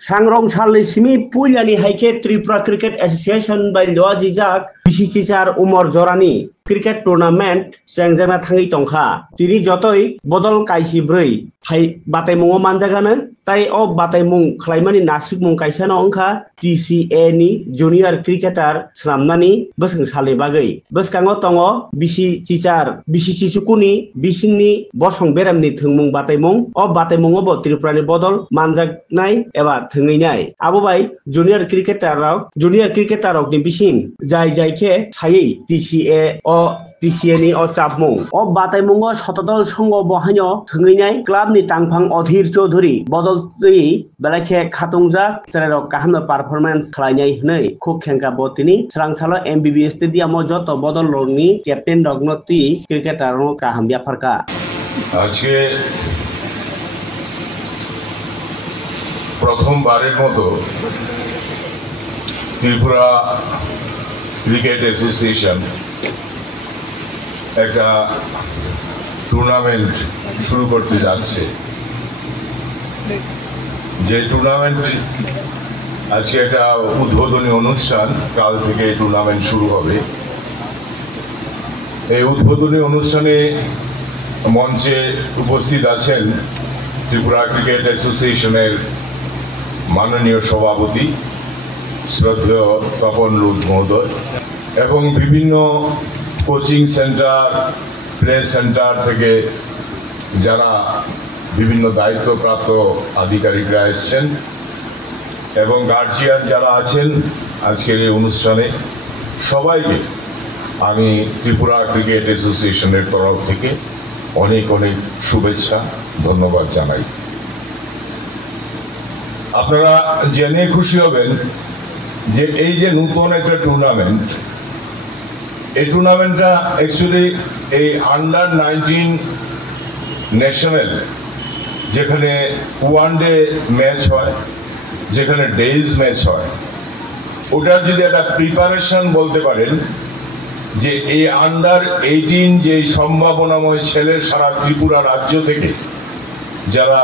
सांग्रं सालनि सिमी पुइलानि हाइके त्रिपुरा क्रिकेट एसोसिएशन बाय लजिजाक बिसिसिचार उमर जरानि क्रिकेट टुर्नामेंट सेंजेना थाङै तंखा तिनि जतै बदल काइसि ब्रै हाइ बातायमुङाव मानजागानो ताइ अ बातायमुं खलाइमानि नासिक मुं काइसानो अंखा TCA नि जूनियर क्रिकेटार स्लामनानि बोसों सालनि बागै बोसकाङाव तङ बिसिसि सुकुनि बिसिंनि बसं बेरामनि थोंमुं बातायमुं अ बातायमुङाव त्रिपुरानि बदल मानजानाय एबा थोङैनाय आबोबाय जूनियर क्रिकेटारक नि बिसिं जाय जायखे थायै TCA नि अ चापमुं अ बातायमुङाव शतदल संग बहायनो थोङैनाय क्लाबनि तांफां अधीर चौधुरी बदल तुइ बेलाखे खातुंजा सेरारक काहामनो पारफरमेंस खालायनाय हनै खुब खेंका बतिनि स्रांसालो MBB स्टेडियामो जत बदल रंनि कैप्टेन रगनती क्रिकेटार काहाम ब्याफारका আজকে প্রথমবারের মতো ত্রিপুরা ক্রিকেট অ্যাসোসিয়েশন একটা টুর্নামেন্ট শুরু করতে যাচ্ছে। যে টুর্নামেন্ট আজকে একটা উদ্বোধনী অনুষ্ঠান, কাল থেকে টুর্নামেন্ট শুরু হবে। এই উদ্বোধনী অনুষ্ঠানে মঞ্চে উপস্থিত আছেন ত্রিপুরা ক্রিকেট অ্যাসোসিয়েশনের মাননীয় সভাপতি শ্রদ্ধেয় তপন রুদ মহোদয় এবং বিভিন্ন কোচিং সেন্টার, প্লে সেন্টার থেকে যারা বিভিন্ন দায়িত্বপ্রাপ্ত আধিকারিকরা এসছেন এবং গার্জিয়ান যারা আছেন আজকের এই অনুষ্ঠানে, সবাইকে আমি ত্রিপুরা ক্রিকেট অ্যাসোসিয়েশনের তরফ থেকে অনেক অনেক শুভেচ্ছা, ধন্যবাদ জানাই। আপনারা জেনে খুশি হবেন যে এই যে নতুন একটা টুর্নামেন্ট, এই টুর্নামেন্টটা অ্যাকচুয়ালি এই আন্ডার-19 ন্যাশনাল, যেখানে ওয়ানডে ম্যাচ হয়, যেখানে ডেইজ ম্যাচ হয়, ওটার যদি একটা প্রিপারেশন বলতে পারেন যে এই আন্ডার-18 যে সম্ভাবনাময় ছেলে সারা ত্রিপুরা রাজ্য থেকে যারা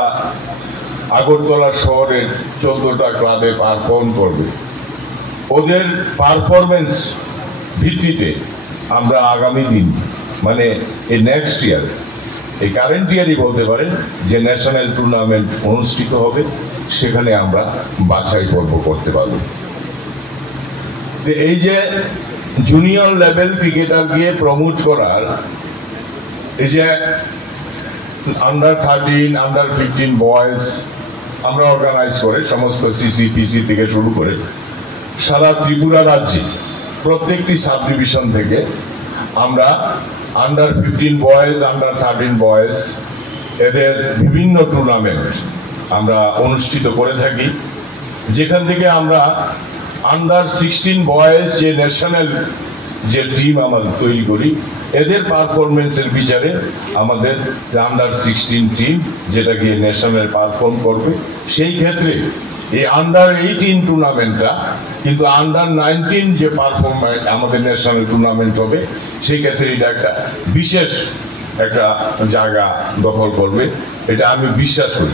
আগরতলা শহরের 14টা ক্লাবে পারফর্ম করবে, ওদের পারফরমেন্স ভিত্তিতে আমরা আগামী দিন মানে এই নেক্সট ইয়ার, এই কারেন্ট ইয়ারই বলতে পারেন যে ন্যাশনাল টুর্নামেন্ট অনুষ্ঠিত হবে, সেখানে আমরা বাছাই পর্ব করতে পারব। এই যে জুনিয়র লেভেল ক্রিকেটার গিয়ে প্রমোট করার, এই যে আন্ডার-13, আন্ডার-15 বয়েজ আমরা অর্গানাইজ করে সমস্ত CCPC থেকে শুরু করে সারা ত্রিপুরা রাজ্যে প্রত্যেকটি সাব ডিভিশন থেকে আমরা আন্ডার-15 বয়েজ, আন্ডার-13 বয়েজ এদের বিভিন্ন টুর্নামেন্ট আমরা অনুষ্ঠিত করে থাকি, যেখান থেকে আমরা আন্ডার-16 বয়েজ যে ন্যাশনাল যে টিম আমরা তৈরি করি, এদের পারফরমেন্সের বিচারে আমাদের আন্ডার-16 টিম যেটা গিয়ে ন্যাশনাল পারফর্ম করবে, সেই ক্ষেত্রে এই আন্ডার-18 টুর্নামেন্টটা কিন্তু আন্ডার-19 যে পারফরমেন্স আমাদের ন্যাশনাল টুর্নামেন্ট হবে, সেই ক্ষেত্রে এটা একটা বিশেষ একটা জায়গা দখল করবে, এটা আমি বিশ্বাস করি।